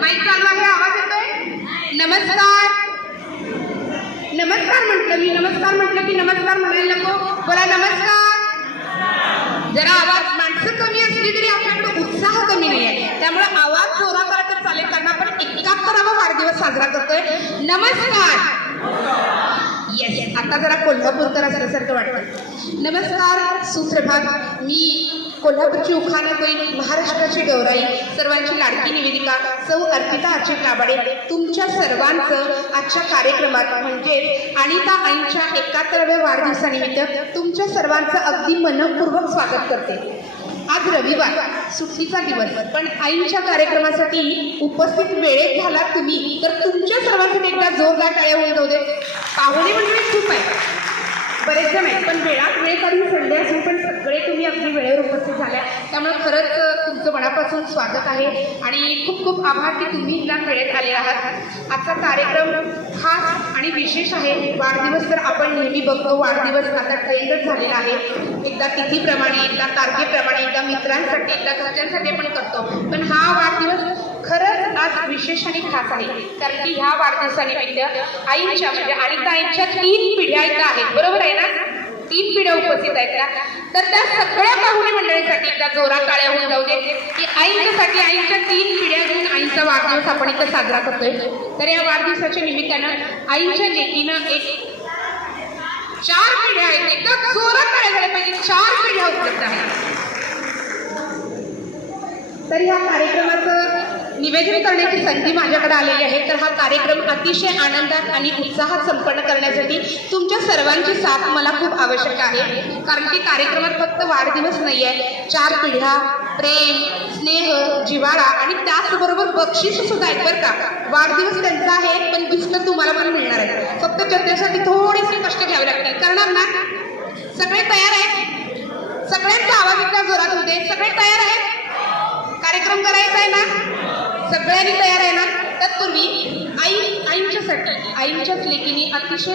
Mic चालू आहे, आवाज येतोय? नमस्कार. नमस्कार म्हटलं मी, नमस्कार म्हटलं की नमस्कार म्हणायला नको. बोला नमस्कार. जरा आवाज, माणसं कमी असली तरी आपल्याकडे उत्साह कमी नाही आहे, त्यामुळे आवाज जोरात आला तर चालेल, कारण आपण 71वा वाढदिवस साजरा करतोय. नमस्कार. येस, आता जरा कोल्हापूरकर असल्यासारखं वाटतं. नमस्कार, सुप्रभात. मी कोल्हापूरची उखाणाबाई, महाराष्ट्राची गौराई, सर्वांची लाडकी निवेदिका सौ अर्पिता अजय काबाडे तुमच्या सर्वांचं आजच्या कार्यक्रमात म्हणजेच अनिता आईंच्या 71व्या वाढदिवसानिमित्त तुमच्या सर्वांचं अगदी मनपूर्वक स्वागत करते. आज रविवार, सुट्टीचा दिवस, पण आईंच्या कार्यक्रमासाठी उपस्थित वेळेत झाला तुम्ही, तर तुमच्या सर्वांसाठी एकदा जोरदार टाळ्या होऊन जाऊ दे. पाहुणे मंडळी खूप आहे, बरेच जण आहेत, पण वेळात वेळ काढून संडे असून पण सगळे तुम्ही अगदी वेळेवर उपस्थित झाल्या, त्यामुळे खरंच तुमचं मनापासून स्वागत आहे आणि खूप खूप आभार की तुम्ही इथला वेळेत आले आहात. आजचा कार्यक्रम खास आणि विशेष आहे. वाढदिवस तर आपण नेहमी बघतो, वाढदिवस आता ट्रेंडच झालेला आहे. एकदा तिथीप्रमाणे, एकदा तारखेप्रमाणे, एकदा मित्रांसाठी, एकदा घरच्यांसाठी आपण करतो, पण हा वाढदिवस खरंच आज विशेष आणि खास आहे, कारण की ह्या वाढदिवसानिमित्त आईंच्या म्हणजे अनिता आईंच्या 3 पिढ्या इथं आहेत, बरोबर आहे ना? 3 पिढ्या उपस्थित आहेत ना, तर त्या सगळ्या पाहुणे मंडळीसाठी एकदा जोरात टाळ्या होऊन जाऊ दे की आईंच्यासाठी, आईंच्या 3 पिढ्या घेऊन आईंचा वाढदिवस आपण इथं साजरा करतोय. तर या वाढदिवसाच्या निमित्तानं आईंच्या लेकीनं एक 4 पिढ्या आहेत, एकदा जोरात टाळ्या झाल्या पाहिजे, 4 पिढ्या उपलब्ध आहेत. तर ह्या कार्यक्रमाचं निवेदन करण्याची संधी माझ्याकडे आलेली आहे. तर हा कार्यक्रम अतिशय आनंदात आणि उत्साहात संपन्न करण्यासाठी तुमच्या सर्वांची साथ मला खूप आवश्यक आहे, कारण की कार्यक्रमात फक्त वाढदिवस नाही आहे, 4 पिढ्या, प्रेम, स्नेह, जिव्हाळा आणि त्याचबरोबर बक्षीस सुद्धा आहेत बरं का. वाढदिवस त्यांचा आहे, पण गिफ्ट तुम्हाला पण मिळणार आहे. फक्त त्याच्यासाठी थोडेसे कष्ट घ्यावे लागतील. करणार ना? सगळे तयार आहेत? सगळ्यांचा आवाज एकदा जोरात होते. सगळे तयार आहेत? कार्यक्रम करायचा आहे ना? सगळ्यांनी तयार आहे ना? तत्पूर्वी आईंच्यासाठी, आईंच्याच लेकीने अतिशय